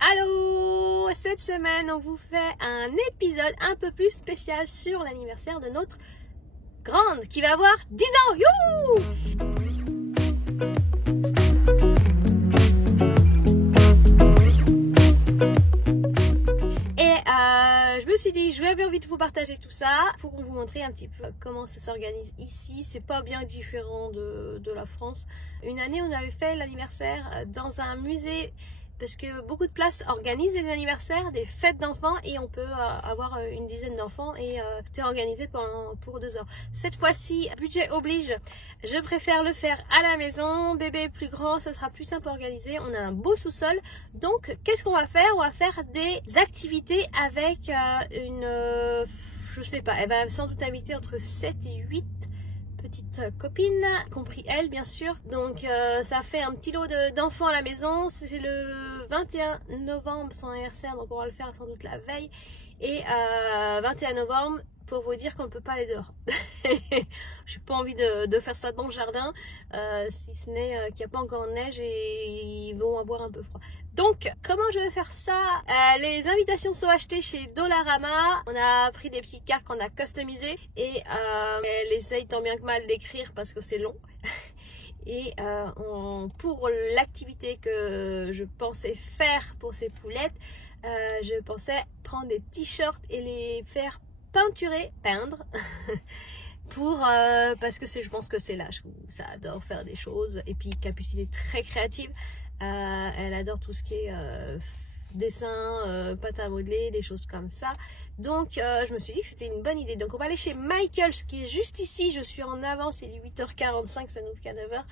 Allô! Cette semaine, on vous fait un épisode un peu plus spécial sur l'anniversaire de notre grande qui va avoir 10 ans! Youhou! Et je me suis dit, je vais avoir envie de vous partager tout ça pour vous montrer un petit peu comment ça s'organise ici. C'est pas bien différent de la France. Une année, on avait fait l'anniversaire dans un musée parce que beaucoup de places organisent des anniversaires, des fêtes d'enfants et on peut avoir une dizaine d'enfants et c'est organisé pour 2 heures. Cette fois-ci, budget oblige, je préfère le faire à la maison. Bébé plus grand, ça sera plus simple à organiser. On a un beau sous-sol. Donc, qu'est-ce qu'on va faire? On va faire des activités avec je sais pas, elle va sans doute inviter entre 7 et 8 petite copine, compris elle bien sûr. Donc ça fait un petit lot d'enfants à la maison. C'est le 21 novembre son anniversaire, donc on va le faire sans doute la veille. Et 21 novembre, pour vous dire qu'on ne peut pas aller dehors. J'ai pas envie de faire ça dans le jardin, si ce n'est qu'il n'y a pas encore de neige et ils vont avoir un peu froid. Donc, comment je vais faire ça? Les invitations sont achetées chez Dollarama. On a pris des petites cartes qu'on a customisées et elle essaye tant bien que mal d'écrire parce que c'est long. Et pour l'activité que je pensais faire pour ces poulettes, je pensais prendre des t-shirts et les faire peindre parce que je pense que c'est l'âge où ça adore faire des choses. Et puis Capucine est très créative. Elle adore tout ce qui est dessin, pâte à modeler, des choses comme ça. Donc je me suis dit que c'était une bonne idée. Donc on va aller chez Michaels qui est juste ici. Je suis en avance, il est 8h45, ça n'ouvre qu'à 9h.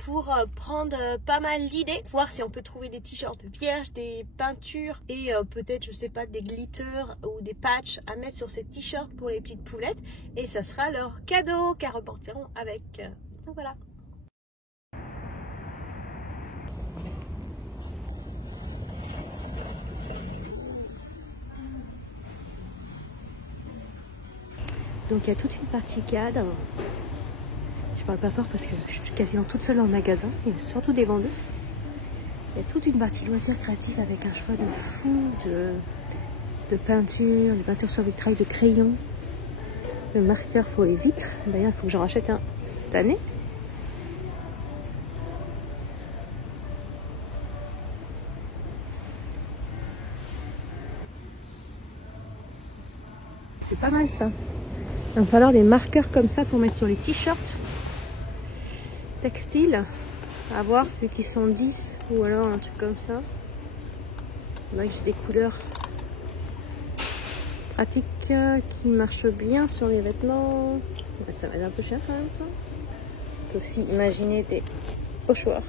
Pour prendre pas mal d'idées, voir si on peut trouver des t-shirts vierges, des peintures et peut-être, je sais pas, des glitters ou des patchs à mettre sur ces t-shirts pour les petites poulettes. Et ça sera leur cadeau qu'elles reporteront avec. Donc voilà. Donc il y a toute une partie cadre. Je parle pas fort parce que je suis quasiment toute seule en magasin. Il y a surtout des vendeuses. Il y a toute une partie loisirs créatifs avec un choix de fou de peinture, de peinture sur vitrail, de crayons, de marqueurs pour les vitres. D'ailleurs, il faut que j'en rachète un cette année. C'est pas mal ça. Il va falloir des marqueurs comme ça pour mettre sur les t-shirts textiles. À voir, vu qu'ils sont 10 ou alors un truc comme ça. Là, j'ai des couleurs pratiques qui marchent bien sur les vêtements. Ça va être un peu cher quand même ça. On peut aussi imaginer des pochoirs.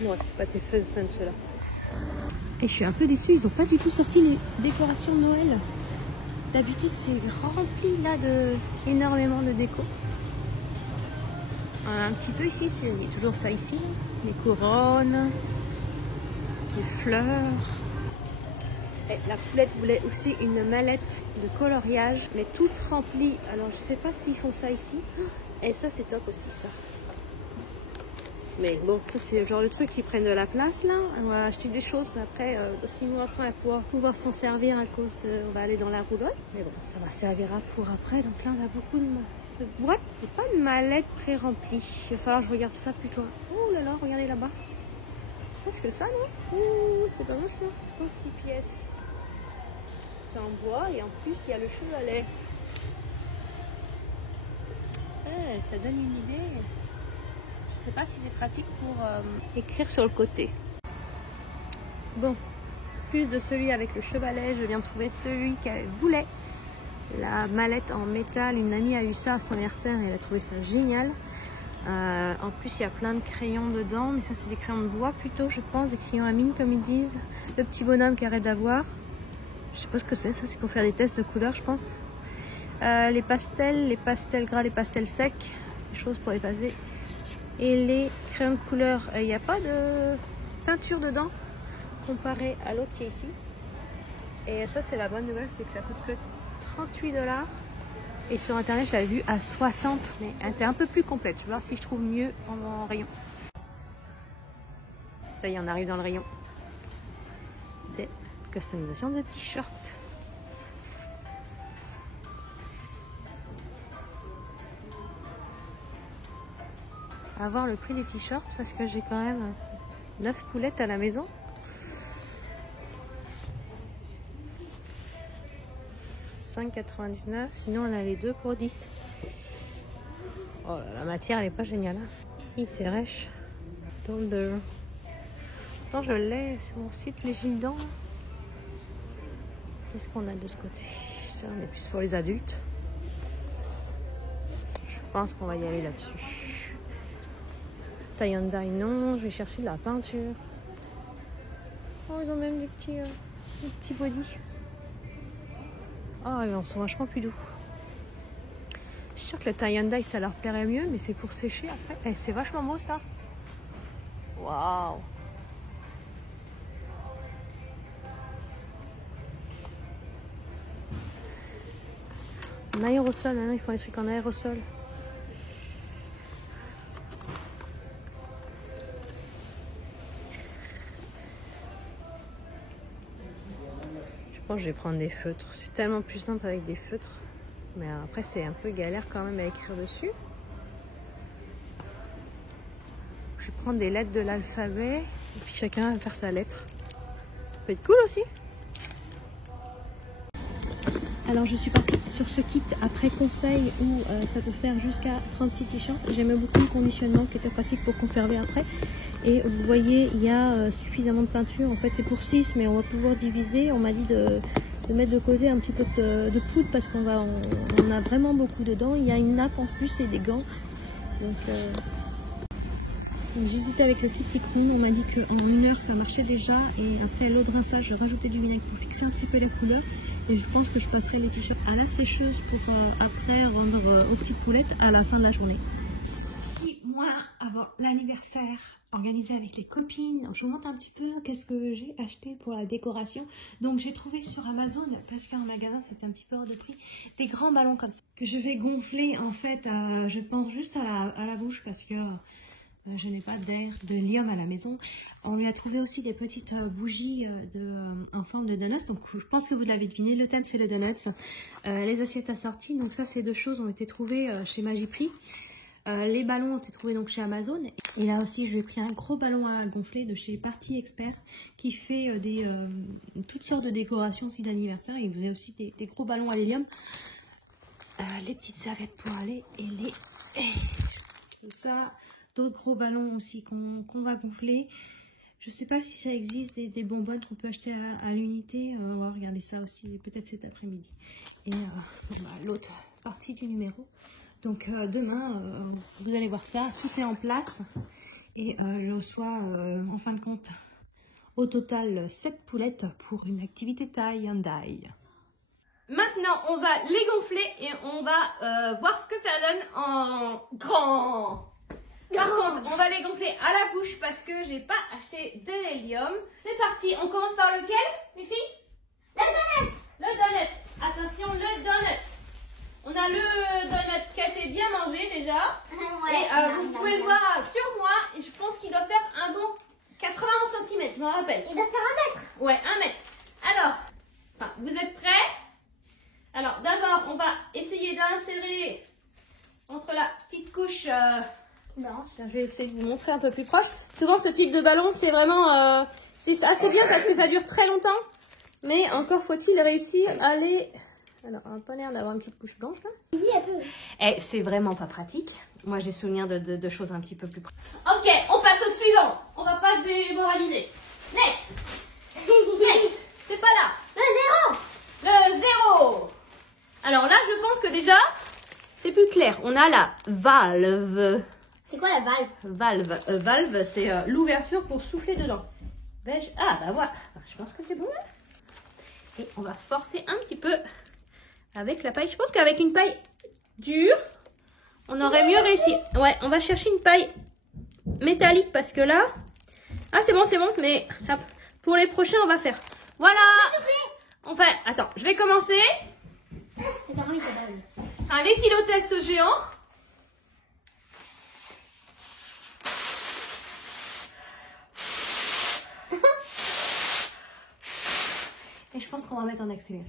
Non, c'est pas tes feux même ceux-là. Et je suis un peu déçue, ils ont pas du tout sorti les décorations de Noël. D'habitude c'est rempli là de énormément de déco. Un petit peu ici, il y a toujours ça ici, les couronnes, les fleurs. Et la poulette voulait aussi une mallette de coloriage, mais toute remplie. Alors je sais pas s'ils font ça ici. Et ça c'est top aussi ça. Mais bon, ça c'est le genre de truc qui prennent de la place là. On va acheter des choses après, 6 mois après, on va pouvoir s'en servir à cause de... On va aller dans la roulotte. Mais bon, ça va servira pour après. Donc là on a beaucoup de boîtes et pas de mallette pré-remplie. Il va falloir que je regarde ça plutôt. Oh là là, regardez là-bas. Qu'est-ce que ça, non? Ouh, c'est pas mal ça. 106 pièces. C'est en bois et en plus il y a le chevalet. Ça donne une idée. Je sais pas si c'est pratique pour écrire sur le côté. Bon, plus de celui avec le chevalet, je viens de trouver celui qu'elle voulait. La mallette en métal, une amie a eu ça à son anniversaire et elle a trouvé ça génial. En plus, il y a plein de crayons dedans, mais ça c'est des crayons de bois plutôt, je pense, des crayons à mine comme ils disent. Le petit bonhomme qu'elle rêve d'avoir. Je sais pas ce que c'est, ça c'est pour faire des tests de couleurs, je pense. Les pastels gras, les pastels secs, des choses pour effacer. Et les crayons de couleur, il n'y a pas de peinture dedans comparé à l'autre qui est ici. Et ça c'est la bonne nouvelle, c'est que ça coûte que 38 $. Et sur internet je l'avais vu à 60, mais elle était un peu plus complète. Je vais voir si je trouve mieux en rayon. Ça y est, on arrive dans le rayon des customisations de t-shirts. À voir le prix des t-shirts parce que j'ai quand même 9 poulettes à la maison. $5,99, sinon on a les deux pour 10. Oh là, la matière elle est pas géniale. Hein. Il c'est rêche. Attends, je l'ai sur mon site Les Gildans. Qu'est-ce qu'on a de ce côté? Ça, on est plus pour les adultes. Je pense qu'on va y aller là-dessus. Tie and dye, non. Je vais chercher de la peinture. Oh, ils ont même des petits body. Oh, ils en sont vachement plus doux. Je suis sûre que le tie and dye, ça leur plairait mieux, mais c'est pour sécher après. Eh, c'est vachement beau ça. Waouh! En aérosol, hein, ils font des trucs en aérosol. Je pense que je vais prendre des feutres. C'est tellement plus simple avec des feutres. Mais après, c'est un peu galère quand même à écrire dessus. Je vais prendre des lettres de l'alphabet. Et puis chacun va faire sa lettre. Ça peut être cool aussi. Alors je suis partie sur ce kit après conseil où ça peut faire jusqu'à 36 t-shirts. J'aimais beaucoup le conditionnement qui était pratique pour conserver après. Et vous voyez, il y a suffisamment de peinture. En fait, c'est pour 6, mais on va pouvoir diviser. On m'a dit de mettre de côté un petit peu de poudre parce qu'on a vraiment beaucoup dedans. Il y a une nappe en plus et des gants. Donc j'hésitais avec le kit Pickroom. On m'a dit qu'en 1 heure ça marchait déjà. Et après l'eau de rinçage, je rajoutais du vinaigre pour fixer un petit peu les couleurs. Et je pense que je passerai les t-shirts à la sécheuse pour après rendre aux petites poulettes à la fin de la journée. 6 mois avant l'anniversaire organisé avec les copines. Donc, je vous montre un petit peu qu'est-ce que j'ai acheté pour la décoration. Donc j'ai trouvé sur Amazon, parce qu'en magasin c'était un petit peu hors de prix, des grands ballons comme ça que je vais gonfler en fait, je pense juste à la bouche parce que je n'ai pas d'hélium à la maison. On lui a trouvé aussi des petites bougies en forme de donuts. Donc je pense que vous l'avez deviné, le thème c'est le donuts. Les assiettes assorties, donc ça ces deux choses ont été trouvées chez Magiprix. Les ballons ont été trouvés donc chez Amazon. Et là aussi, je lui ai pris un gros ballon à gonfler de chez Party Expert qui fait toutes sortes de décorations aussi d'anniversaire. Il vous a aussi des gros ballons à l'hélium. Les petites serviettes pour aller et tout ça. D'autres gros ballons aussi qu'on va gonfler. Je sais pas si ça existe des bonbonnes qu'on peut acheter à l'unité. On va regarder ça aussi peut-être cet après-midi. Et l'autre partie du numéro. Donc demain, vous allez voir ça, tout est en place et je reçois en fin de compte au total 7 poulettes pour une activité tie and dye. Maintenant, on va les gonfler et on va voir ce que ça donne en grand. Par contre, on va les gonfler à la bouche parce que j'ai pas acheté de l'hélium. C'est parti, on commence par lequel, les filles? Le donut. Le donut. Attention, le donut. On a le donut qui a été bien mangé déjà. Ouais, et vous pouvez le voir sur moi. Et je pense qu'il doit faire un bon 91 cm, je m'en rappelle. Il doit faire 1 mètre. Ouais, 1 mètre. Alors, vous êtes prêts? Alors, d'abord, on va essayer d'insérer entre la petite couche... Non. Je vais essayer de vous montrer un peu plus proche. Souvent, ce type de ballon, c'est vraiment... c'est assez bien parce que ça dure très longtemps. Mais encore faut-il réussir à les... Alors, on n'a pas l'air d'avoir une petite couche blanche là. Et c'est vraiment pas pratique. Moi, j'ai souvenir de choses un petit peu plus près. Ok, on passe au suivant. On va pas se démoraliser. Next. Next. C'est pas là. Le 0. Alors là, je pense que déjà, c'est plus clair. On a la valve. C'est quoi la valve? Valve, c'est l'ouverture pour souffler dedans. Beige. Ah, bah voilà. Je pense que c'est bon là. Et on va forcer un petit peu avec la paille. Je pense qu'avec une paille dure, on aurait mieux réussi. Ouais, on va chercher une paille métallique parce que là... Ah, c'est bon, mais hop, pour les prochains, on va faire. Voilà. On fait... Attends, je vais commencer. Un éthylotest géant. Et je pense qu'on va mettre en accéléré.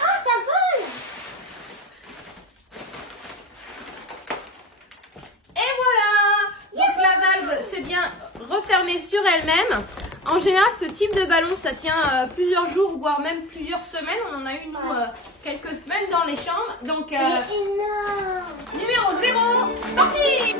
Oh, ça vole! Et voilà! Donc la valve s'est bien refermée sur elle-même. En général, ce type de ballon, ça tient plusieurs jours, voire même plusieurs semaines. On en a eu, nous, quelques semaines dans les chambres. Donc, Énorme! numéro 0, parti!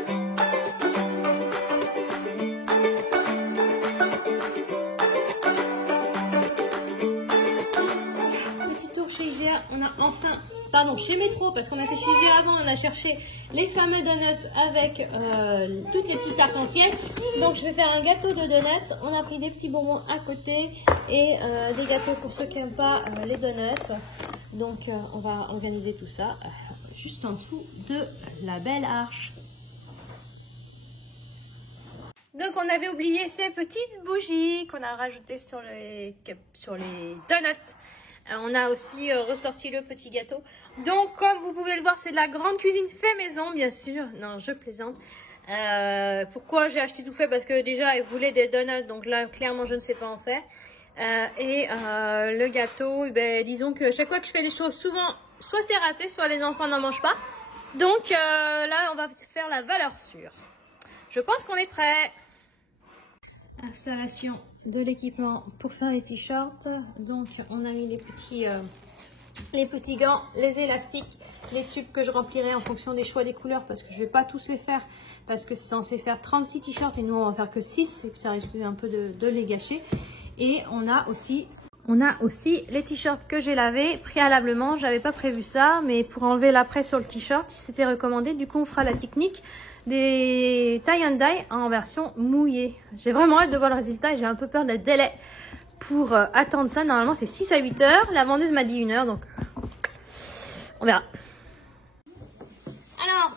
Petit tour chez IGA, on a enfin... Pardon, chez Métro, parce qu'on a fait chez IGA avant, on a cherché les fameux donuts avec toutes les petites arcs-en-ciel. Donc je vais faire un gâteau de donuts. On a pris des petits bonbons à côté et des gâteaux pour ceux qui n'aiment pas les donuts. Donc on va organiser tout ça juste en dessous de la belle arche. Donc on avait oublié ces petites bougies qu'on a rajoutées sur les donuts. On a aussi ressorti le petit gâteau. Donc, comme vous pouvez le voir, c'est de la grande cuisine fait maison, bien sûr. Non, je plaisante. Pourquoi j'ai acheté tout fait? Parce que déjà, elle voulait des donuts. Donc là, clairement, je ne sais pas en faire. Le gâteau, ben, disons que chaque fois que je fais des choses, souvent, soit c'est raté, soit les enfants n'en mangent pas. Donc là, on va faire la valeur sûre. Je pense qu'on est prêt. Installation de l'équipement pour faire les t-shirts. Donc on a mis les petits gants, les élastiques, les tubes que je remplirai en fonction des choix des couleurs parce que je vais pas tous les faire parce que c'est censé faire 36 t-shirts et nous on va faire que 6 et puis ça risque un peu de les gâcher. Et on a aussi les t-shirts que j'ai lavés préalablement. J'avais pas prévu ça, mais pour enlever la presse sur le t-shirt, c'était recommandé. Du coup on fera la technique des tie and dye en version mouillée. J'ai vraiment hâte de voir le résultat et j'ai un peu peur des délais pour attendre ça. Normalement c'est 6 à 8 heures. La vendeuse m'a dit 1 heure, donc on verra. Alors,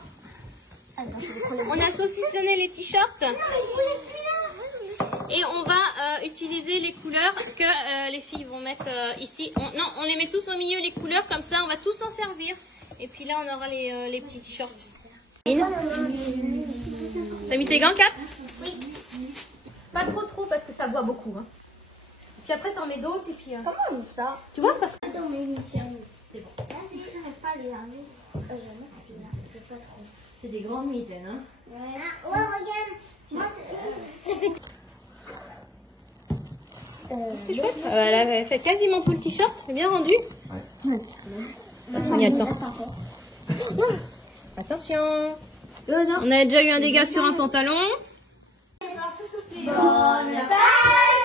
on a saucissonné les t-shirts et on va utiliser les couleurs que les filles vont mettre ici. On les met tous au milieu, les couleurs, comme ça on va tous s'en servir. Et puis là on aura les petits t-shirts. T'as mis tes gants, Kat? Oui. Pas trop parce que ça boit beaucoup. Hein. Puis après t'en mets d'autres et puis... Comment on ouvre ça? Tu vois parce que... Attends, mais C'est bon. là, si je n'arrive pas à les armer, je pas trop. C'est des grandes mitaines. Hein. Voilà. Ouais, regarde. Moi, ça fait... C'est chouette. Elle avait fait quasiment tout le t-shirt. C'est bien rendu. Ouais. Il y a le temps. Attention. On a déjà eu un dégât sur un pantalon. Bonne fête.